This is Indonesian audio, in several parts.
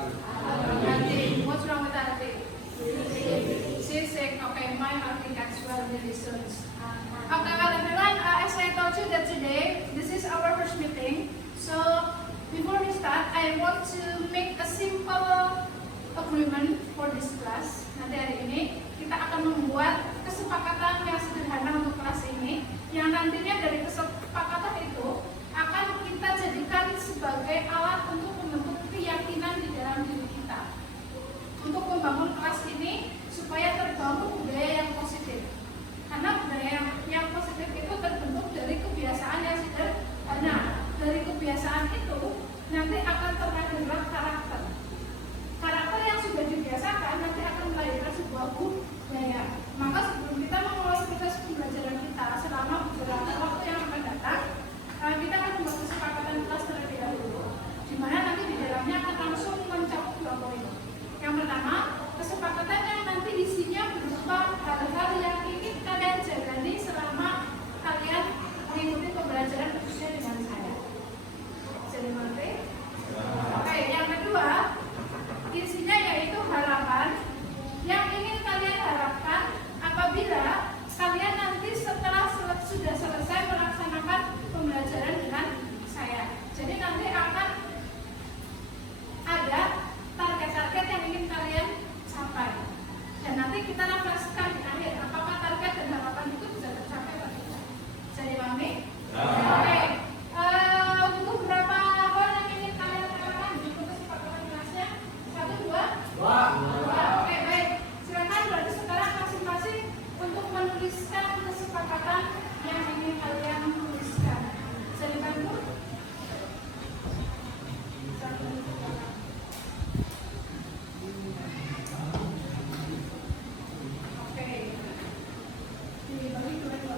Nothing. What's wrong with Arctic? She's sick. Okay, my Arctic as well really soon. Okay, well everyone, as I told you that today, this is our first meeting. So, before we start, I want to make a simple agreement for this class. Nanti hari ini, kita akan membuat kesepakatan yang sederhana untuk kelas ini, yang nantinya dari kesepakatan itu akan kita jadikan sebagai alat untuk membentuk keyakinan di dalam diri kita. Untuk membangun kelas ini supaya terbangun budaya yang positif. Karena budaya yang positif itu terbentuk dari kebiasaan yang sederhana. Dari kebiasaan itu nanti akan terlahirlah karakter. Karakter yang sudah dibiasakan nanti akan melahirkan sebuah budaya. Maka sebelum kita memulai proses pembelajaran kita selama beberapa waktu yang akan datang, kita akan membuat kesepakatan kelas terlebih dahulu, di mana nanti di dalamnya akan langsung mencakup 2 poin. Yang pertama, kesepakatan yang nanti isinya berupa hal-hal yang ingin kalian jalani selama kalian mengikuti pembelajaran khususnya dengan saya. Jadi mengerti? Oke, yang kedua, isinya yaitu harapan yang ingin kalian harapkan apabila kalian nanti setelah sudah selesai melaksanakan pembelajaran dengan saya. Jadi nanti akan ada target-target yang ingin kalian capai. Dan nanti kita refleksikan di akhir apakah target dan harapan itu bisa tercapai atau tidak. Bisa dipahami? Oke. Untuk berapa hal yang ingin kalian katakan di kesepakatan kelasnya? 1, 2? 2. Oke, baik. Silakan berarti sekarang masing-masing untuk menuliskan kesepakatan yang ingin kalian tuliskan. Bisa dibantu? Oke. Dibagi dua-dua.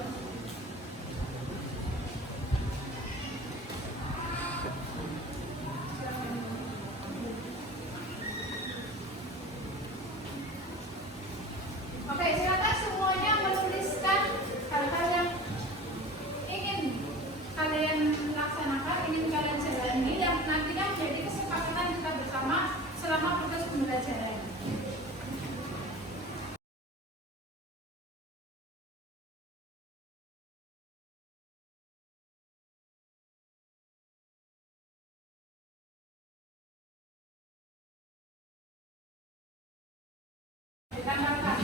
Oke, silakan semuanya menuliskan hal-hal yang ingin kalian laksanakan, ingin kalian jalani, yang nantinya menjadi kesepakatan kita bersama selama proses pembelajaran. Ditambahkan.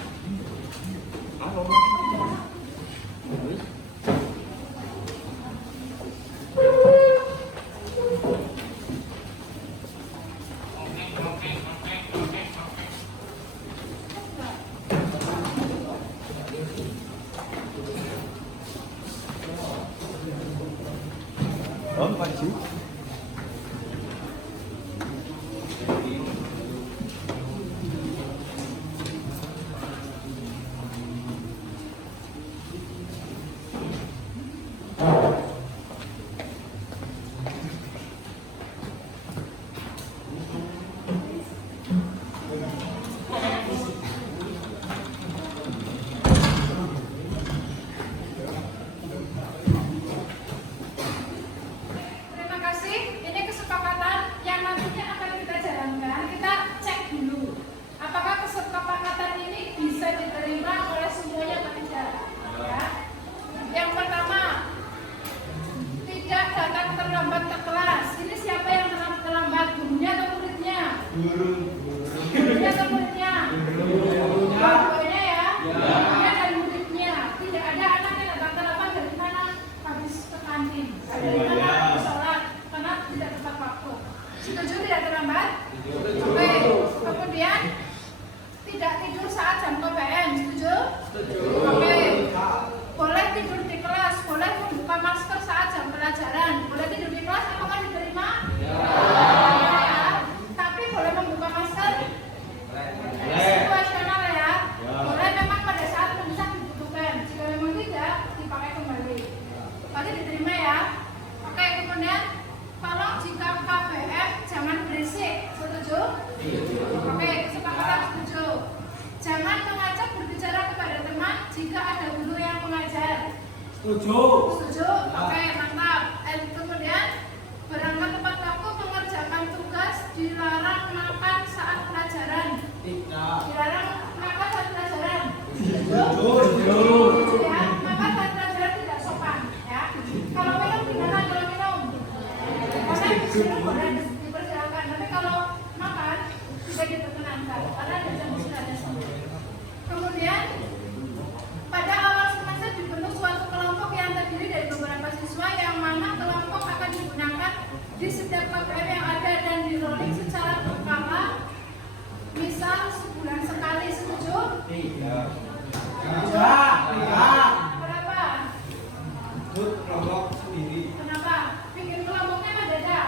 Terima kasih. Ini kesepakatan yang nantinya akan kita jalankan. Kita cek dulu apakah kesepakatan ini bisa diterima oleh semuanya atau tidak. Ya. Yang pertama, tidak datang terlambat ke kelas. Ini siapa yang terlambat? Gurunya atau muridnya? Gurunya atau muridnya? Dua-duanya ya? Gurunya dan muridnya. Tidak ada anak yang datang terlambat dari mana? Habis ke kantin. Dari mana? Habis sholat. Karena tidak tepat waktu. Setuju tidak terlambat? Oke. Kemudian tidak tidur saat jam KPM. Setuju? Oke. Boleh tidur di kelas, boleh membuka masker saat jam pelajaran. Boleh tidur di kelas, apakah diterima? Ya. Tapi boleh membuka masker? Situasional ya. Boleh memang pada saat mendesak dibutuhkan. Jika memang tidak, dipakai kembali. Pasti diterima ya. Oke, kemudian tolong jika KPM jangan berisik. Setuju? Oke, kesepakatan setuju. Jangan mengajak berbicara kepada teman jika ada guru yang mengajar. Setuju. Setuju? Oke, mantap. Kemudian berangkat tepat waktu, mengerjakan tugas, dilarang makan karena ada jam istirahatnya sendiri. Kemudian pada awal semester dibentuk suatu kelompok yang terdiri dari beberapa siswa yang mana kelompok akan digunakan di setiap KPM yang ada dan di rolling secara berkala, misal sebulan sekali. Setuju? Tidak. Berapa? Ikut kelompok sendiri. Kenapa? Bikin kelompoknya mendadak.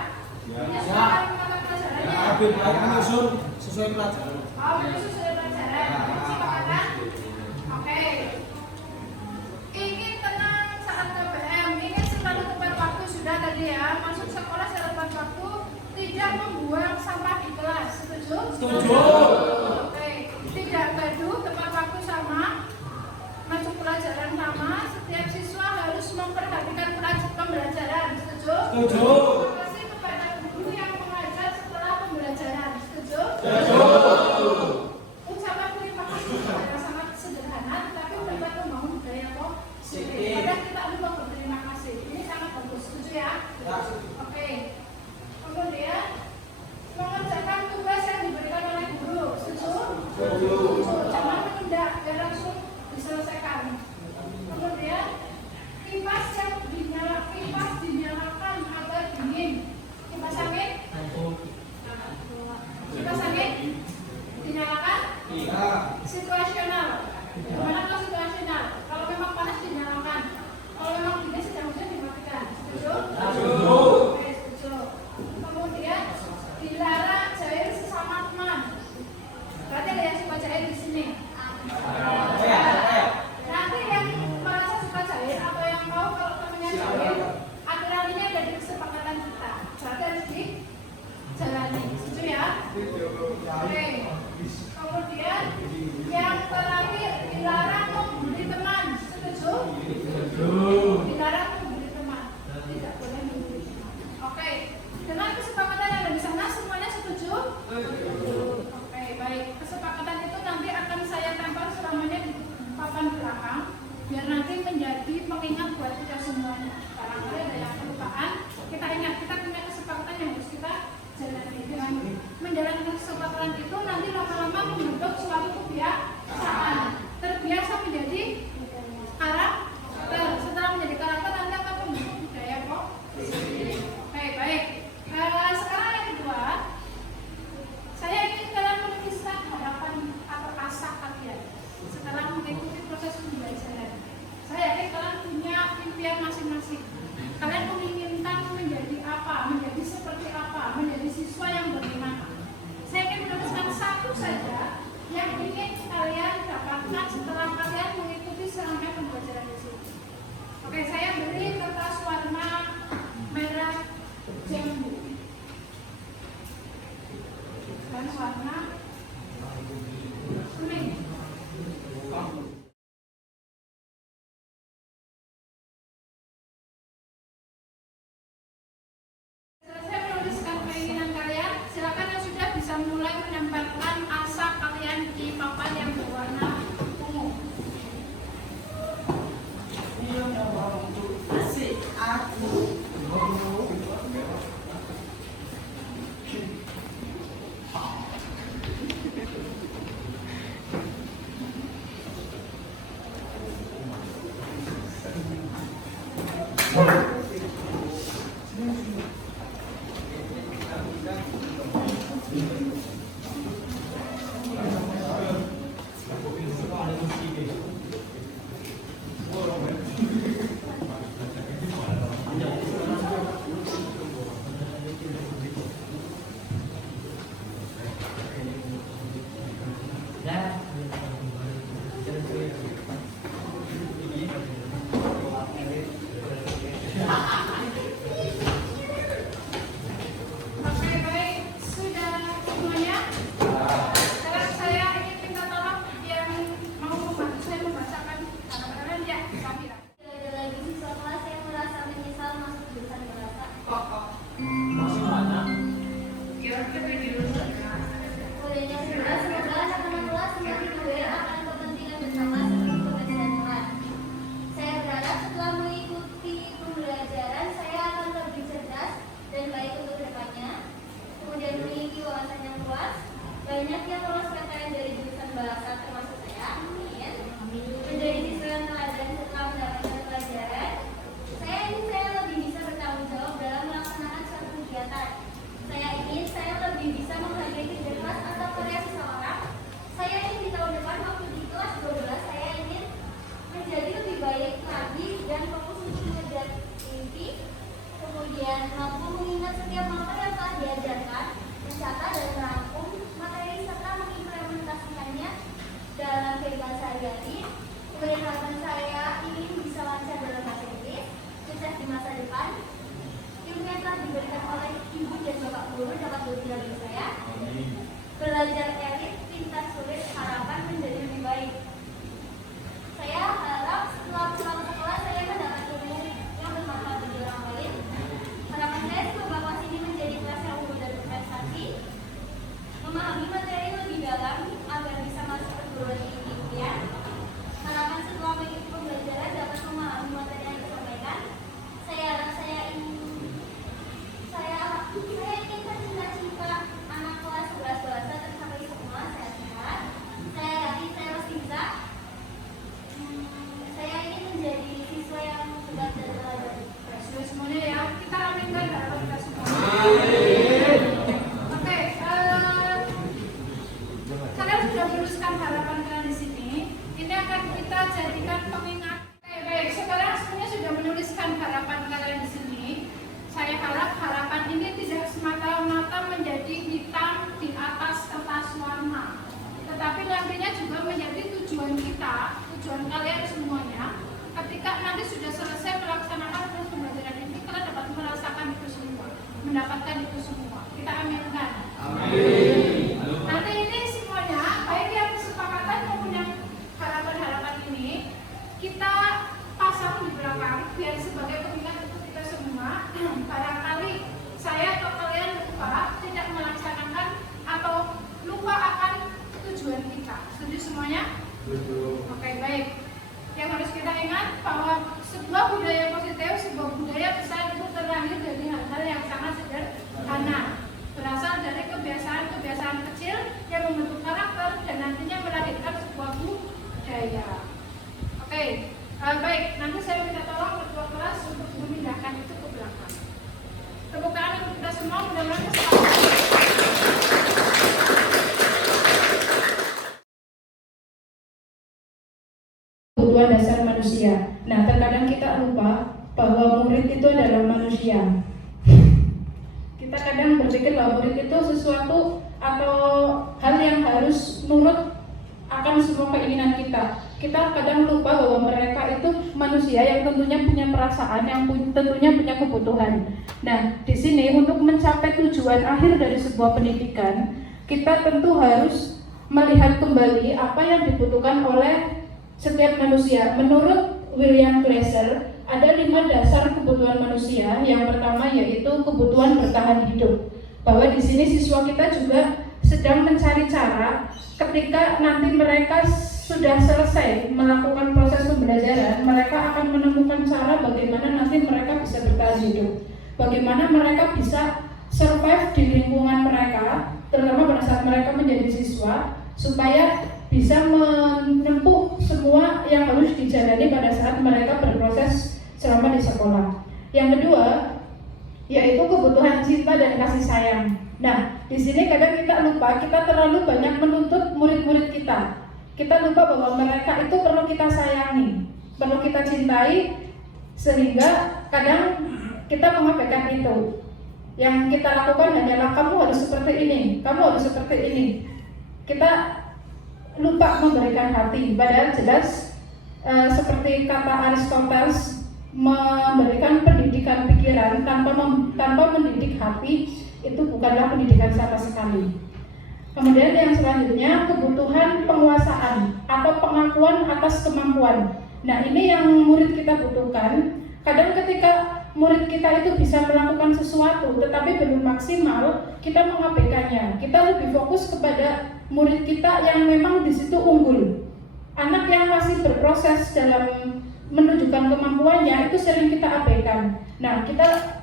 Ya. Menyesuaikan mata pelajarannya. Habis menyusun sesuai pelajaran. Oh, menyusun sesuai pelajaran. Sepakatan? Oke. Ingin tenang saat KPM, ingin selalu tepat waktu, sudah tadi ya. Masuk sekolah secara tepat waktu, tidak membuang sampah di kelas. Setuju? Setuju. Oke. Tidak gaduh, tepat waktu sama. Masuk pelajaran sama. Setiap siswa harus memperhatikan pembelajaran. Setuju? Setuju. Terima kasih kepada guru yang mengajar setelah pembelajaran. Setuju? Setuju. Ucapan terima kasih adalah sangat sederhana, tetapi dapat membangun budaya positif. Padahal kita lupa berterima kasih. Ini sangat bagus. Setuju ya? Oke. Kemudian mengerjakan tugas yang diberikan oleh guru. Setuju? Setuju. Jangan menunda, biar langsung diselesaikan. Kemudian kipas dinyalakan agar dingin. Kipas angin? Kipas angin dinyalakan? Iya. Situasional. Gimana kalau situasional? Kalau memang panas dinyalakan. Kalau memang dingin sedang hujan dimatikan. Setuju? Setuju. Oke, setuju. Kemudian dilarang cair sesama teman. Berarti ada yang suka cair di sini. Nanti yang merasa suka cair atau yang mau kalau temannya cair, aturannya ada di kesepakatan kita. Berarti harus dijalani. Setuju ya? Oke. Kemudian yang terakhir dilarang membuli teman. Setuju? Dilarang membuli teman. Tidak boleh membuli teman. Oke. Dengan kesepakatan yang ada di sana semuanya setuju? Oke, baik. Kesepakatan itu nanti akan saya tempel selamanya di papan belakang biar nanti menjadi pengingat buat kita semuanya. Barangkali ada yang kelupaan, kita ingat kita punya kesepakatan yang harus kita jalani. Dengan menjalankan kesepakatan itu nanti lama-lama membentuk suatu kebiasaan. Terbiasa menjadi karakter. Setelah menjadi karakter nanti akan membentuk budaya kok. Oke, baik. Sekarang yang kedua, saya ingin kalian melukiskan harapan atau asa kalian setelah mengikuti proses pembelajaran. Saya yakin kalian punya impian masing-masing. Kalian menginginkan menjadi apa, menjadi seperti apa, menjadi siswa yang bagaimana. Saya ingin melukiskan satu saja yang ingin kalian dapatkan setelah kalian mengikuti serangkaian pembelajaran di sini. Oke, saya beri kertas warna merah jambu dan warna kuning. Selesai menuliskan keinginan kalian, silakan yang sudah bisa mulai menempelkan asa kalian di papan yang berwarna ungu. Asik, aku. tujuan kita, tujuan kalian semuanya, ketika nanti sudah selesai melaksanakan proses pembelajaran ini, kalian dapat merasakan itu semua, mendapatkan itu semua. Kita aminkan. Amin. Nanti ini semuanya, baik yang kesepakatan maupun yang harapan-harapan ini, kita pasang di belakang biar sebagai pengingat untuk kita semua. Barangkali saya atau kalian lupa, tidak melaksanakan atau lupa akan tujuan kita. Setuju semuanya? Betul. Oke, baik. Yang harus kita ingat bahwa sebuah budaya positif, sebuah budaya besar itu terlahir dari hal-hal yang sangat sederhana, berasal dari kebiasaan-kebiasaan kecil yang membentuk karakter dan nantinya melahirkan sebuah budaya. Oke, baik. Nanti saya minta tolong ketua kelas untuk memindahkan itu ke belakang. Tepuk tangan untuk kita semua, mudah-mudahan kesempatan. Kebutuhan dasar manusia. Nah, terkadang kita lupa bahwa murid itu adalah manusia. Kita kadang berpikir bahwa murid itu sesuatu atau hal yang harus nurut akan semua keinginan kita. Kita kadang lupa bahwa mereka itu manusia yang tentunya punya perasaan, yang tentunya punya kebutuhan. Nah, di sini untuk mencapai tujuan akhir dari sebuah pendidikan, kita tentu harus melihat kembali apa yang dibutuhkan oleh setiap manusia. Menurut William Glasser, ada 5 dasar kebutuhan manusia. Yang pertama yaitu kebutuhan bertahan hidup. Bahwa di sini siswa kita juga sedang mencari cara ketika nanti mereka sudah selesai melakukan proses pembelajaran, mereka akan menemukan cara bagaimana nanti mereka bisa bertahan hidup. Bagaimana mereka bisa survive di lingkungan mereka, terutama pada saat mereka menjadi siswa, supaya bisa menempuh semua yang harus dijalani pada saat mereka berproses selama di sekolah. Yang kedua, yaitu kebutuhan cinta dan kasih sayang. Nah, di sini kadang kita lupa, kita terlalu banyak menuntut murid-murid kita. Kita lupa bahwa mereka itu perlu kita sayangi, perlu kita cintai, sehingga kadang kita mengabaikan itu. Yang kita lakukan hanyalah kamu harus seperti ini, kamu harus seperti ini. Kita lupa memberikan hati, padahal jelas seperti kata Aristoteles, memberikan pendidikan pikiran tanpa mendidik hati itu bukanlah pendidikan sama sekali. Kemudian yang selanjutnya kebutuhan penguasaan atau pengakuan atas kemampuan. Nah, ini yang murid kita butuhkan. Kadang ketika murid kita itu bisa melakukan sesuatu tetapi belum maksimal, kita mengabaikannya. Kita lebih fokus kepada murid kita yang memang di situ unggul. Anak yang masih berproses dalam menunjukkan kemampuannya itu sering kita abaikan. Nah, kita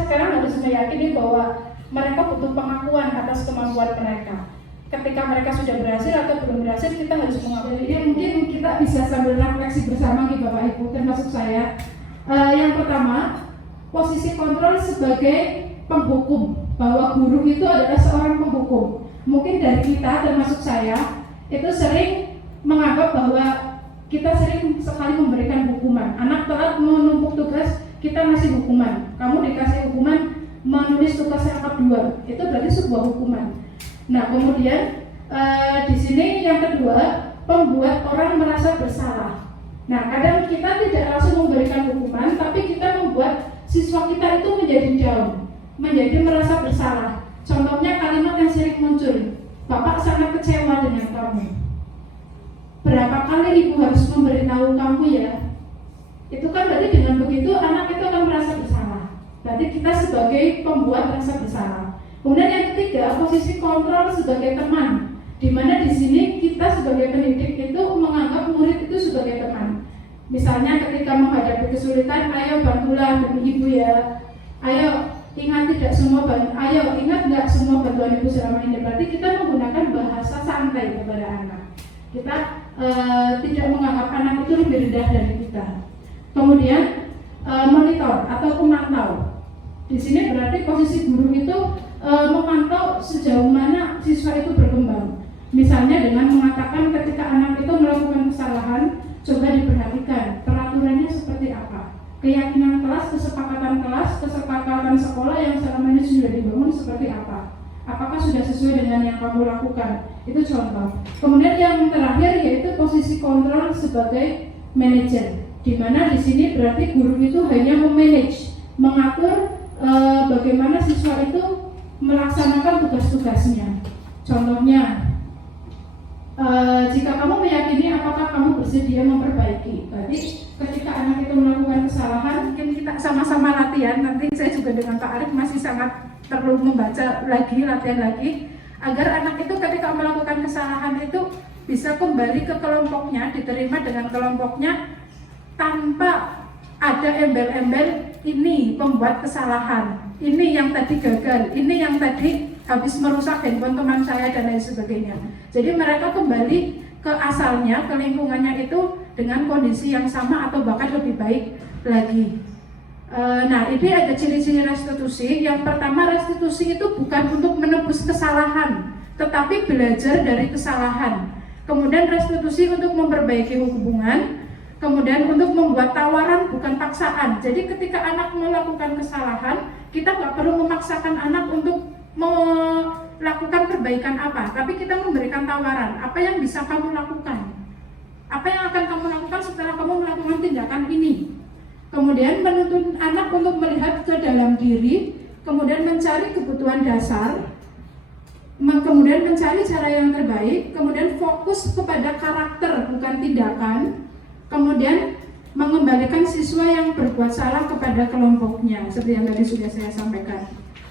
sekarang harus meyakini bahwa mereka butuh pengakuan atas kemampuan mereka. Ketika mereka sudah berhasil atau belum berhasil, kita harus mengakui. Jadi mungkin kita bisa sambil refleksi bersama nih Bapak Ibu, termasuk saya. Yang pertama, posisi kontrol sebagai penghukum, bahwa guru itu adalah seorang penghukum. Mungkin dari kita, termasuk saya, itu sering menganggap bahwa kita sering sekali memberikan hukuman. Anak telat menumpuk tugas, kita ngasih hukuman. Kamu dikasih hukuman menulis tugas yang kedua, itu berarti sebuah hukuman. Nah, kemudian di sini yang kedua, membuat orang merasa bersalah. Nah, kadang kita tidak langsung memberikan hukuman, tapi kita membuat siswa kita itu menjadi down, menjadi merasa bersalah. Contohnya kalimat yang sering muncul, Bapak sangat kecewa dengan kamu. Berapa kali ibu harus memberitahu kamu ya? Itu kan berarti dengan begitu anak itu akan merasa bersalah. Berarti kita sebagai pembuat rasa bersalah. Kemudian yang ketiga, posisi kontrol sebagai teman, di mana di sini kita sebagai pendidik itu menganggap murid itu sebagai teman. Misalnya ketika menghadapi kesulitan, ayo bantulah ibu ya. Ayo ingat tidak semua ayo ingat nggak semua bantuan ibu selama ini. Berarti kita menggunakan bahasa santai kepada anak. Kita tidak menganggap anak itu lebih rendah dari kita. Kemudian monitor atau pemantau. Di sini berarti posisi guru itu memantau sejauh mana siswa itu berkembang. Misalnya dengan mengatakan ketika anak itu melakukan kesalahan, coba diperhatikan peraturannya seperti apa. Keyakinan kelas, kesepakatan sekolah yang selama ini sudah dibangun seperti apa. Apakah sudah sesuai dengan yang kamu lakukan? Itu contoh. Kemudian yang terakhir yaitu posisi kontrol sebagai manajer, di mana di sini berarti guru itu hanya memanage, mengatur bagaimana siswa itu melaksanakan tugas-tugasnya. Contohnya, jika kamu meyakini apakah kamu bersedia memperbaiki. Berarti ketika anak itu melakukan kesalahan, mungkin kita sama-sama latihan. Nanti saya juga dengan Pak Arif masih sangat perlu membaca lagi, latihan lagi, agar anak itu ketika melakukan kesalahan itu bisa kembali ke kelompoknya, diterima dengan kelompoknya tanpa ada embel-embel ini pembuat kesalahan, ini yang tadi gagal, ini yang tadi habis merusak handphone teman saya dan lain sebagainya. Jadi mereka kembali ke asalnya, ke lingkungannya itu dengan kondisi yang sama atau bahkan lebih baik lagi. Nah, ini ada ciri-ciri restitusi. Yang pertama, restitusi itu bukan untuk menebus kesalahan, tetapi belajar dari kesalahan. Kemudian restitusi untuk memperbaiki hubungan. Kemudian untuk membuat tawaran bukan paksaan. Jadi ketika anak melakukan kesalahan, kita nggak perlu memaksakan anak untuk melakukan perbaikan apa, tapi kita memberikan tawaran. Apa yang bisa kamu lakukan? Apa yang akan kamu lakukan setelah kamu melakukan tindakan ini? Kemudian menuntun anak untuk melihat ke dalam diri, kemudian mencari kebutuhan dasar, kemudian mencari cara yang terbaik, kemudian fokus kepada karakter bukan tindakan. Kemudian mengembalikan siswa yang berbuat salah kepada kelompoknya, seperti yang tadi sudah saya sampaikan.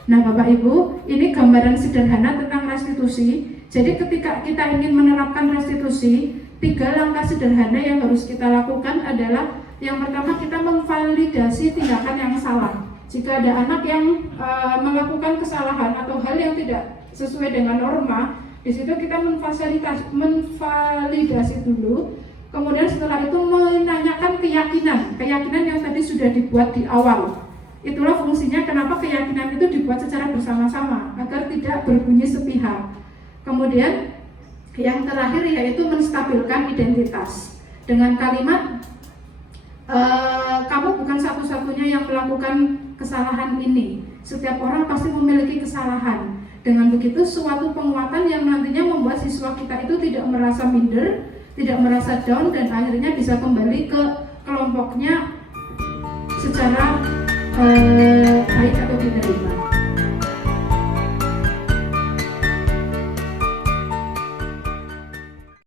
Nah, Bapak Ibu, ini gambaran sederhana tentang restitusi. Jadi ketika kita ingin menerapkan restitusi, 3 langkah sederhana yang harus kita lakukan adalah yang pertama, kita memvalidasi tindakan yang salah. Jika ada anak yang melakukan kesalahan atau hal yang tidak sesuai dengan norma, di situ kita memvalidasi dulu. Kemudian setelah itu menanyakan keyakinan yang tadi sudah dibuat di awal. Itulah fungsinya kenapa keyakinan itu dibuat secara bersama-sama, agar tidak berbunyi sepihak. Kemudian yang terakhir yaitu menstabilkan identitas dengan kalimat kamu bukan satu-satunya yang melakukan kesalahan ini. Setiap orang pasti memiliki kesalahan. Dengan begitu suatu penguatan yang nantinya membuat siswa kita itu tidak merasa minder, tidak merasa down, dan akhirnya bisa kembali ke kelompoknya secara baik atau diterima.